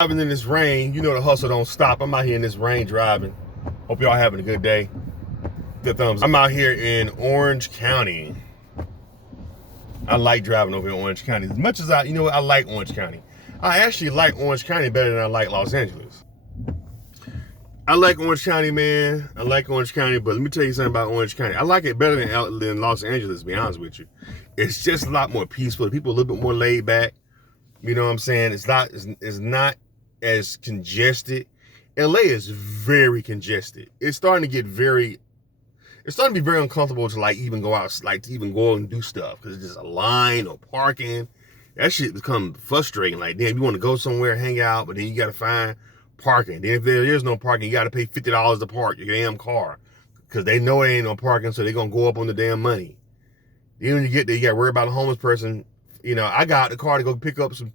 Driving in this rain, you know the hustle don't stop. I'm out here in this rain driving. Hope y'all having a good day. Good thumbs. I'm out here in Orange County. I like driving over in Orange County. As much as I like Orange County. I actually like Orange County better than I like Los Angeles. I like Orange County, man. I like Orange County, but let me tell you something about Orange County. I like it better than Los Angeles, to be honest with you. It's just a lot more peaceful. The people are a little bit more laid back. You know what I'm saying? It's not as congested. LA is very congested. It's starting to be very uncomfortable to even go out, to even go and do stuff because it's just a line or parking. That shit become frustrating. Like, damn, you want to go somewhere, hang out, but then you got to find parking. Then if there is no parking, you got to pay $50 to park your damn car because they know there ain't no parking, so they're going to go up on the damn money. Then when you get there, you got to worry about a homeless person. You know, I got the car to go pick up some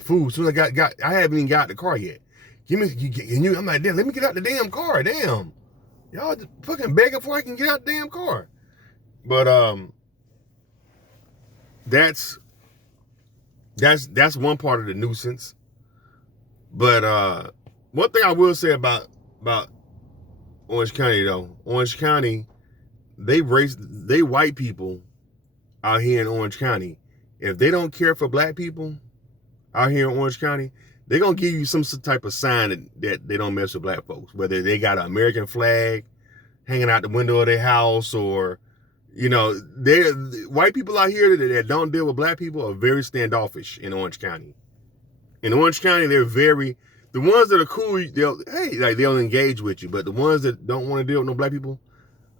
food. As soon as I haven't even got the car yet. I'm like, damn, let me get out the damn car. Damn. Y'all just fucking begging before I can get out the damn car. But that's one part of the nuisance. But one thing I will say about Orange County though, Orange County, they white people out here in Orange County. If they don't care for black people out here in Orange County, they're going to give you some type of sign that they don't mess with black folks. Whether they got an American flag hanging out the window of their house or, white people out here that don't deal with black people are very standoffish in Orange County. In Orange County, the ones that are cool, they'll engage with you. But the ones that don't want to deal with no black people,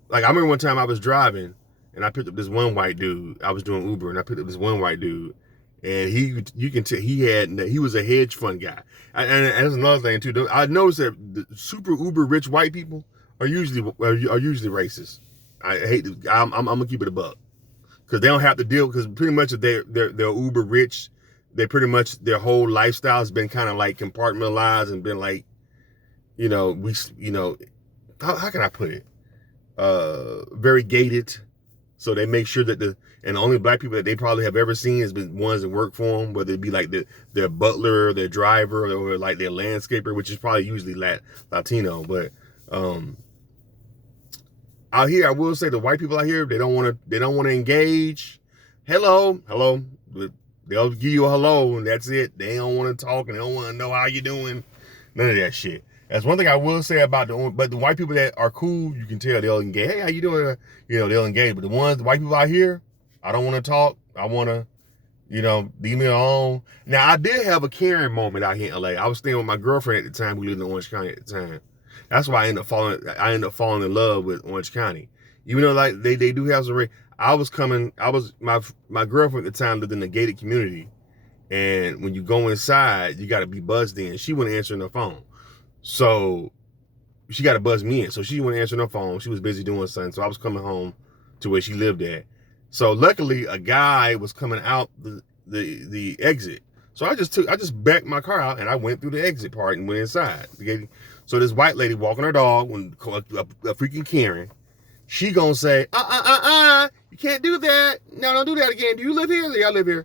like I remember one time I was driving and I picked up this one white dude. I was doing Uber and I picked up this one white dude. And you can tell he was a hedge fund guy. And that's another thing too. I noticed that the super uber rich white people are usually racist. I'm gonna keep it a buck because they don't have to deal because pretty much they're uber rich. They pretty much their whole lifestyle has been kind of like compartmentalized and been like, how can I put it? Very gated. So they make sure that the only black people that they probably have ever seen has been ones that work for them, whether it be like their butler, their driver, or like their landscaper, which is probably usually Latino. But out here, I will say the white people out here, they don't want to engage. Hello. They'll give you a hello and that's it. They don't want to talk and they don't want to know how you doing. None of that shit. That's one thing I will say about but the white people that are cool, you can tell they'll engage. Hey, how you doing? They'll engage. But the white people out here, I don't want to talk. I want to, leave me alone. Now, I did have a Karen moment out here in LA. I was staying with my girlfriend at the time. We lived in Orange County at the time. That's why I ended up falling in love with Orange County. Even though like they do have some my girlfriend at the time lived in a gated community. And when you go inside, you got to be buzzed in. She wasn't answering her phone. So she got to buzz me in. So she wasn't answering her phone. She was busy doing something. So I was coming home to where she lived at. So luckily a guy was coming out the exit. So I just backed my car out and I went through the exit part and went inside. So this white lady walking her dog, a freaking Karen, she gonna say, you can't do that. No, don't do that again. Do you live here? Yeah, I live here.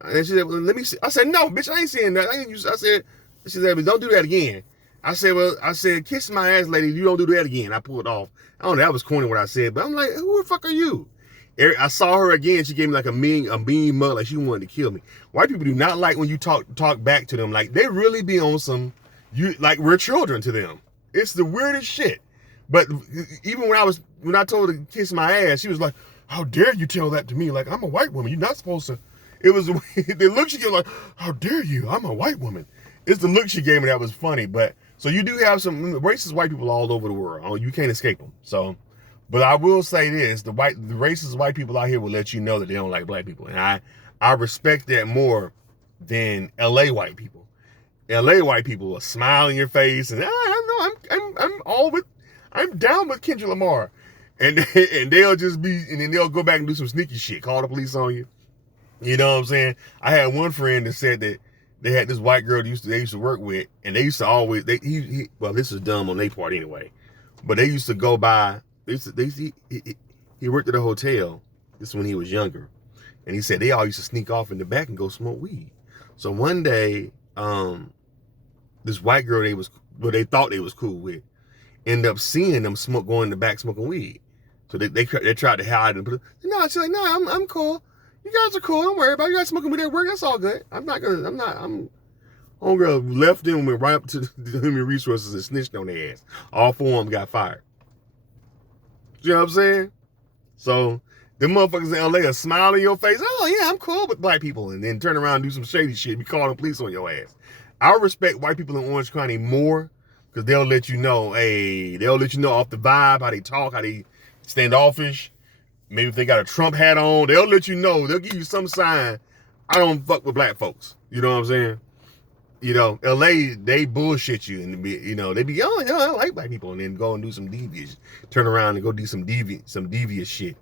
And she said, well, let me see. I said, no, bitch, I ain't saying that. She said, but don't do that again. I said, kiss my ass, lady. You don't do that again. I pulled off. I don't know. That was corny what I said, but I'm like, who the fuck are you? I saw her again. She gave me like a mean mug, like she wanted to kill me. White people do not like when you talk back to them. Like they really be on some, like we're children to them. It's the weirdest shit. But even when I told her to kiss my ass, she was like, how dare you tell that to me? Like I'm a white woman. You're not supposed to. It was the look she gave, like, how dare you? I'm a white woman. It's the look she gave me that was funny. But so you do have some racist white people all over the world. Oh, you can't escape them. So, but I will say this: the racist white people out here will let you know that they don't like black people, and I respect that more than LA white people. LA white people will smile in your face and I'm down with Kendrick Lamar, and they'll just be and then they'll go back and do some sneaky shit, call the police on you. You know what I'm saying? I had one friend that said that they had this white girl they used to work with, and they used to always well, this is dumb on their part anyway, but they used to go by. He worked at a hotel. This is when he was younger, and he said they all used to sneak off in the back and go smoke weed. So one day this white girl they thought they was cool with, end up seeing them going in the back smoking weed. So they tried to hide and no, she's like, no, I'm cool. You guys are cool. Don't worry about it. You guys smoking weed at work. That's all good. I'm homegirl left them and went right up to the human resources and snitched on their ass. All four of them got fired. You know what I'm saying? So them motherfuckers in LA are smiling in your face. Oh yeah, I'm cool with black people, and then turn around and do some shady shit. Be calling the police on your ass. I respect white people in Orange County more because they'll let you know. Hey, they'll let you know off the vibe, how they talk, how they standoffish. Maybe if they got a Trump hat on, they'll let you know. They'll give you some sign. I don't fuck with black folks. You know what I'm saying? You know, LA, they bullshit you and they be, oh, I like black people, and then go and do some devious, turn around and go do some devious shit.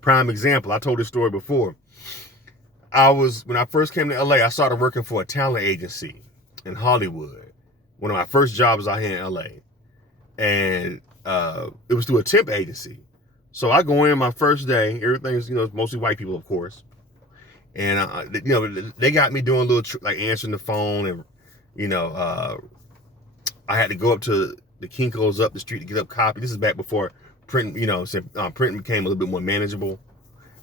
Prime example, I told this story before. When I first came to LA, I started working for a talent agency in Hollywood. One of my first jobs out here in LA. And it was through a temp agency. So I go in my first day, everything's, mostly white people, of course. And, they got me doing a little, like answering the phone and, I had to go up to the Kinko's up the street to get up copy. This is back before print, print became a little bit more manageable,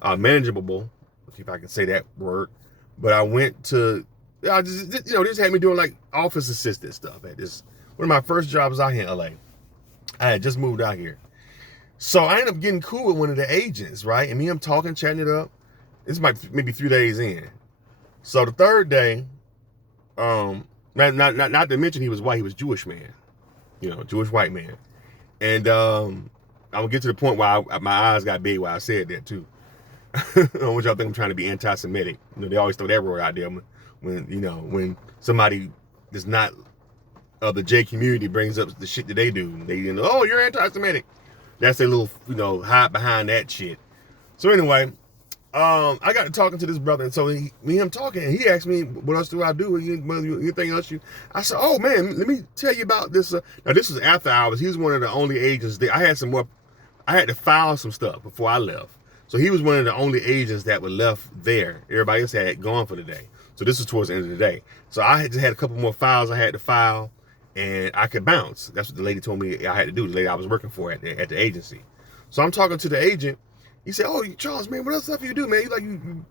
if I can say that word. But I went to, they just had me doing like office assistant stuff at this, one of my first jobs out here in LA. I had just moved out here. So I ended up getting cool with one of the agents, right? And me, I'm talking, chatting it up. This is maybe 3 days in. So the third day, not to mention he was white, he was Jewish man, Jewish white man. And I will get to the point where my eyes got big while I said that too. I don't want y'all think I'm trying to be anti-Semitic. They always throw that word out there when somebody that's not of the J community brings up the shit that they do. They oh, you're anti-Semitic. That's their little hide behind that shit. So anyway, I got to talking to this brother, and so me and him talking, and he asked me, what else do I do? Anything else I said, oh man, let me tell you about this. Now this was after hours. He was one of the only agents that I had to file some stuff before I left. So he was one of the only agents that were left there. Everybody else had gone for the day. So this was towards the end of the day. So I just had a couple more files I had to file, and I could bounce. That's what the lady told me I had to do, the lady I was working for at the agency. So I'm talking to the agent. He said, oh, Charles, man, what else stuff you do, man?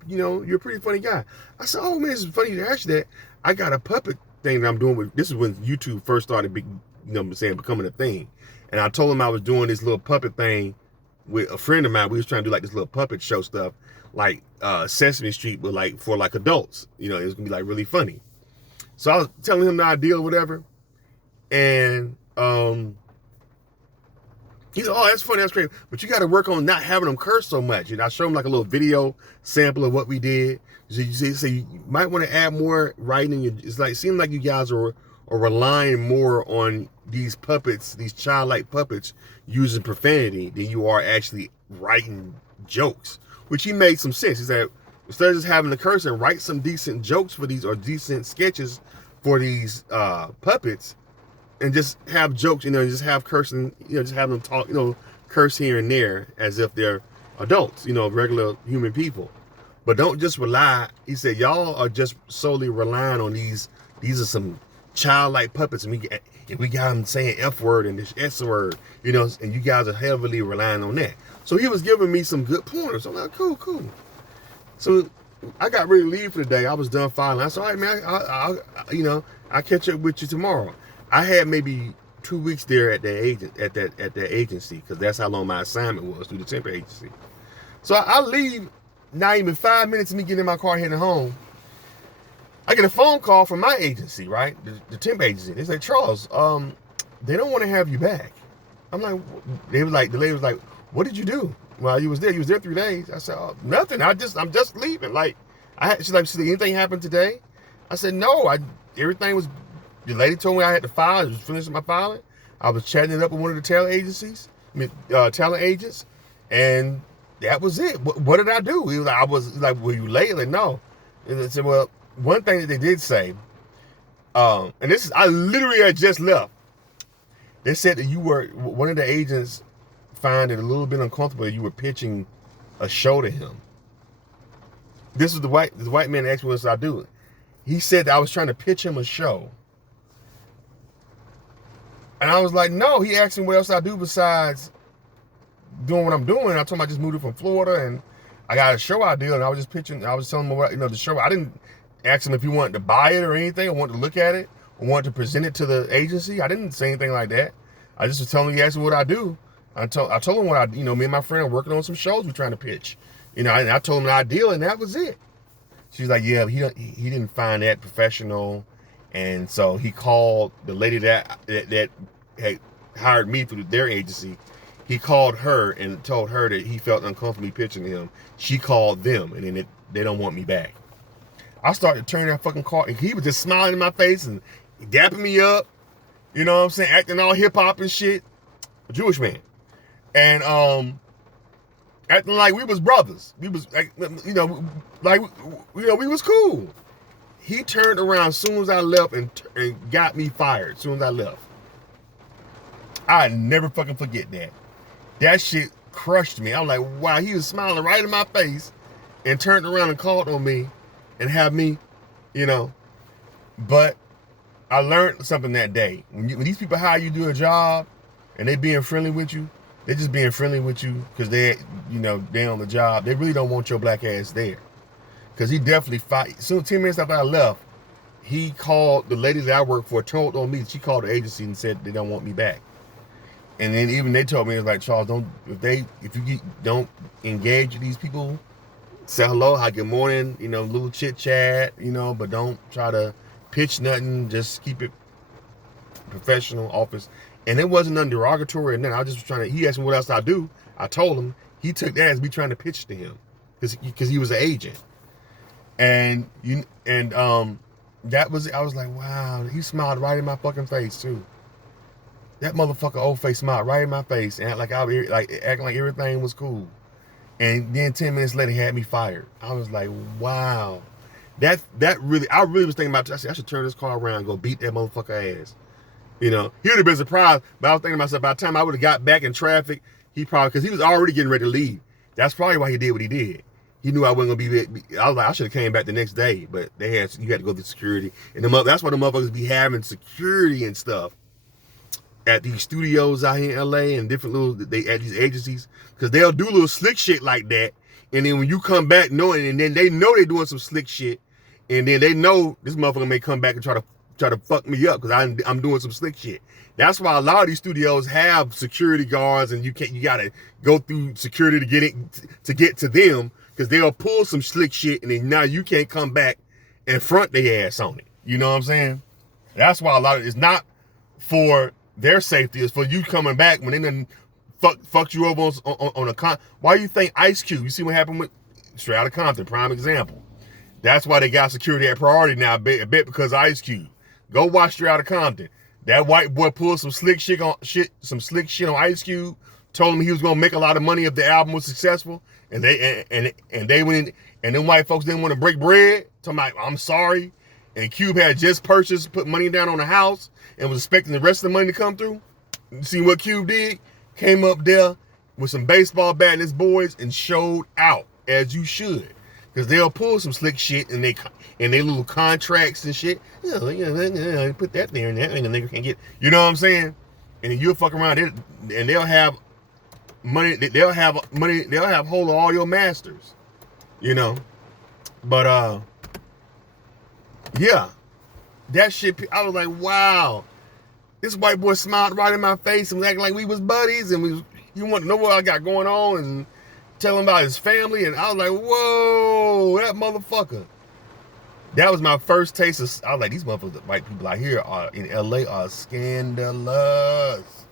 You're a pretty funny guy. I said, oh, man, it's funny to ask you that. I got a puppet thing that I'm doing this is when YouTube first started becoming a thing. And I told him I was doing this little puppet thing with a friend of mine. We was trying to do like this little puppet show stuff, like Sesame Street, but like for like adults. It was gonna be like really funny. So I was telling him the idea or whatever. And he said, oh, that's funny, that's great. But you got to work on not having them curse so much. I showed him like a little video sample of what we did. So you might want to add more writing. It's like, seems like you guys are relying more on these puppets, these childlike puppets, using profanity than you are actually writing jokes, which he made some sense. He said, instead of just having the curse, and write some decent jokes for these, or decent sketches for these puppets, and just have jokes, just have cursing, just have them talk, curse here and there as if they're adults, regular human people. But don't just rely, he said, y'all are just solely relying on these are some childlike puppets, and we got them saying F word and this S word, and you guys are heavily relying on that. So he was giving me some good pointers. I'm like, cool. So I got ready to leave for the day. I was done filing. I said, all right, man, I'll catch up with you tomorrow. I had maybe 2 weeks there at that agency, because that's how long my assignment was through the temp agency. So I leave, not even 5 minutes of me getting in my car heading home. I get a phone call from my agency, right? The temp agency. They say, Charles, they don't want to have you back. I'm like, the lady was like, what did you do while you was there? You was there 3 days. I said, oh, nothing. I'm just leaving. Like, she's like, anything happened today? I said, no, everything was. The lady told me I had to file. I was finishing my filing. I was chatting it up with one of the talent agents, and that was it. What did I do? He was like, were you late? Like, no. And I said, well, one thing that they did say, and I literally had just left. They said that one of the agents found it a little bit uncomfortable that you were pitching a show to him. This was the white man asked me what I do. He said that I was trying to pitch him a show. And I was like, no. He asked me what else I do besides doing what I'm doing. I told him I just moved it from Florida and I got a show idea, and I was just pitching. I was telling him what, the show. I didn't ask him if he wanted to buy it or anything. I wanted to look at it. I wanted to present it to the agency. I didn't say anything like that. I just was telling him. He asked me what I do. I told him what I, me and my friend are working on some shows we're trying to pitch. And I told him the idea, and that was it. She's like, yeah, he didn't find that professional, and so he called the lady that had hired me through their agency. He called her and told her that he felt uncomfortable pitching to him. She called them, and then they don't want me back. I started turning that fucking car, and he was just smiling in my face and dapping me up, you know what I'm saying, acting all hip hop and shit. A Jewish man, and acting like we was brothers. We was like, we was cool. He turned around as soon as I left and got me fired as soon as I left. I never fucking forget that. That shit crushed me. I was like, wow, he was smiling right in my face and turned around and called on me and had me, But I learned something that day. When these people hire you to do a job and they being friendly with you, they're just being friendly with you because they're on the job. They really don't want your black ass there. Because he definitely fought. Soon, 10 minutes after I left, he called the lady that I work for, told on me. She called the agency and said they don't want me back. And then even they told me, it was like, Charles, if you don't engage with these people, say hello, hi, good morning, little chit chat, but don't try to pitch nothing. Just keep it professional, office. And it wasn't nothing derogatory. And then I just was he asked me what else I do. I told him. He took that as me trying to pitch to him because he was an agent. And that was, I was like, wow, he smiled right in my fucking face too. That motherfucker old face smiled right in my face and acting like everything was cool. And then 10 minutes later, he had me fired. I was like, wow. I really was thinking about, I said, I should turn this car around and go beat that motherfucker ass. He would have been surprised, but I was thinking to myself, by the time I would have got back in traffic, because he was already getting ready to leave. That's probably why he did what he did. He knew I wasn't going to be, I was like, I should have came back the next day, but you had to go through security. And that's why the motherfuckers be having security and stuff at these studios out here in LA and different at these agencies, because they'll do little slick shit like that, and then when you come back knowing, and then they know they're doing some slick shit, and then they know this motherfucker may come back and try to fuck me up because I'm doing some slick shit. That's why a lot of these studios have security guards, and you gotta go through security to get to them, because they'll pull some slick shit, and then now you can't come back and front their ass on it. You know what I'm saying? That's why a lot of it's not for their safety, is for you coming back when they done fucked you over on a con. Why do you think Ice Cube? You see what happened with Straight Outta Compton, prime example. That's why they got security at priority now, a bit because of Ice Cube. Go watch Straight Outta Compton. That white boy pulled some slick shit on Ice Cube. Told him he was gonna make a lot of money if the album was successful, and they went in, and them white folks didn't want to break bread. Talking about, I'm sorry. And Cube had just put money down on the house, and was expecting the rest of the money to come through. See what Cube did? Came up there with some baseball bat and his boys and showed out, as you should. Because they'll pull some slick shit and they little contracts and shit. Put that there and that, and the nigga can't get. You know what I'm saying? And then you'll fuck around and they'll have money. They'll have hold of all your masters. But yeah, that shit. I was like, wow. This white boy smiled right in my face and was acting like we was buddies, and he wanted to know what I got going on and tell him about his family. And I was like, whoa, that motherfucker. That was my first taste of, I was like, these motherfuckers, white people out here in LA are scandalous.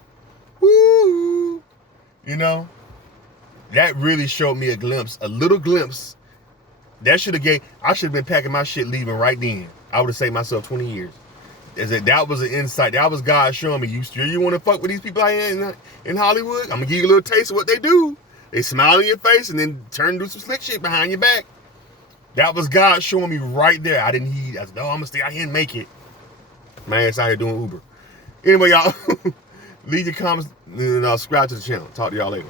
Woo! That really showed me a little glimpse. I should have been packing my shit leaving right then. I would have saved myself 20 years. That was an insight. That was God showing me, you want to fuck with these people out here in Hollywood? I'm going to give you a little taste of what they do. They smile in your face and then turn and do some slick shit behind your back. That was God showing me right there. I didn't heed. I said, no, I'm going to stay out here and make it. My ass out here doing Uber. Anyway, y'all, leave your comments and subscribe to the channel. Talk to y'all later.